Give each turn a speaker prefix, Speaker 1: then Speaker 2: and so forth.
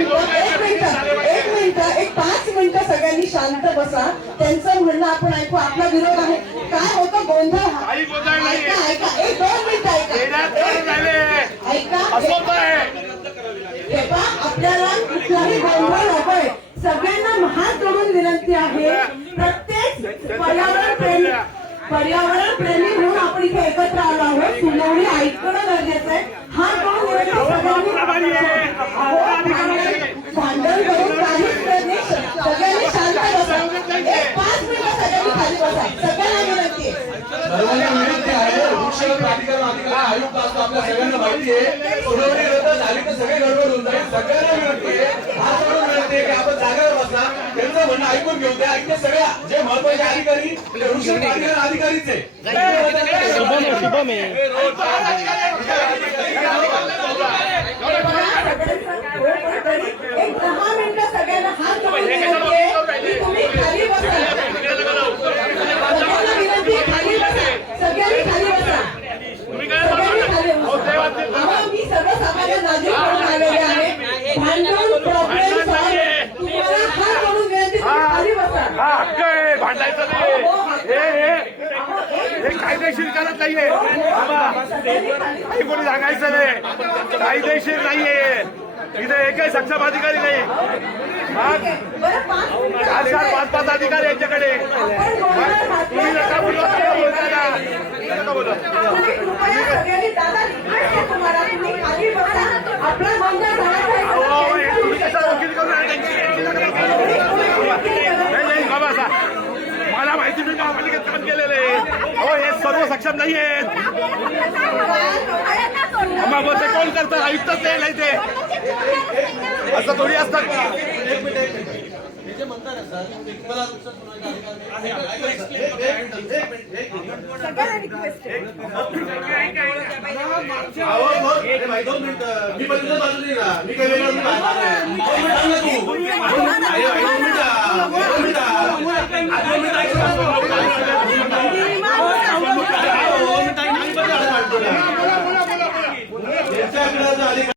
Speaker 1: मिनिटं एक मिनिटं एक मिनिटं एक पाच मिनिटं सगळ्यांनी शांत बसा त्यांचं म्हणणं आपण ऐकू आपला विरोध आहे काय होतं गोंधळ हा?
Speaker 2: काही
Speaker 1: ऐका ऐका एक दोन मिनिटं ऐका ऐका आपल्याला कुठलाही गोंधळ नकोय सगळ्यांना हात जोडून विनंती आहे प्रत्येक पर्यावरण प्रेमी पर्यावरण प्रेमी म्हणून आपण इथे एकत्र आलो आहोत सुनावणी ऐकणं गरजेचं आहे हात जोडून विनंती सगळ्यांनी करून काहीच सगळ्यांनी शांत बसा. एक पाच मिनिटं सगळ्यांनी खाली बसा. सगळ्यांना विनंती
Speaker 3: असतो आपल्या सगळ्यांना माहिती आहे. सुनावणी रद्द झाली तर सगळे गडबड होऊन जाईल. सगळ्यांना विनंती आहे हात जोडून विनंती आहे की आपण जागेवर बसला त्यांचं म्हणणं ऐकून घेऊ ते ऐकते सगळ्या जे महत्त्वाचे अधिकारी ते वृक्ष प्राधिकरण अधिकारीच आहे
Speaker 1: एक दहा मिनिटं सगळ्यांना हात जोडून विनंती आहे की तुम्ही खाली बसा सगळ्यांना विनंती आहे, खाली बसा सगळ्यांनी खाली बसा
Speaker 2: तुम्ही काय
Speaker 1: सगळ्यांनी खाली
Speaker 2: अहो,
Speaker 1: बसा
Speaker 2: देवाचे
Speaker 1: अहो, मी सर्वसामान्य नागरिक म्हणून आलेले आहे भांडण प्रॉब्लेम तुम्हाला आहे, तुम्ही खाली बसा.
Speaker 2: हा हक्क आहे भांडायचं नाही. हे हे. हे कायदेशीर करत नाहीये. काही कोणी सांगायचं नाही. कायदेशीर नाहीये. इथे एकही सक्षम अधिकारी नाही. आज
Speaker 1: बरं पाच मिनिटं
Speaker 2: चार चार पाच पाच अधिकारी यांच्याकडे.
Speaker 1: आपण बोलणार
Speaker 2: तुम्ही नका बोलू नका बोलू
Speaker 1: तुम्ही कृपया सगळ्यांनी दादा रिक्वेस्ट आहे तुम्हाला. तुम्ही खाली बसा. आपला गोंधळ झाला
Speaker 2: अहो, हे तुम्ही
Speaker 1: पाहिजे
Speaker 2: कशा वकील करून आणले? यांची नका करू. नाही नाही बाबा सा मला माहिती मी महापालिकेत काम केलेलं आहे. हो हे सर्व सक्षम नाही आहेत. मग बोलते कोण करतं? आयुक्तच नाही नाही ते. असं थोडी असतात
Speaker 3: ते. मी আমি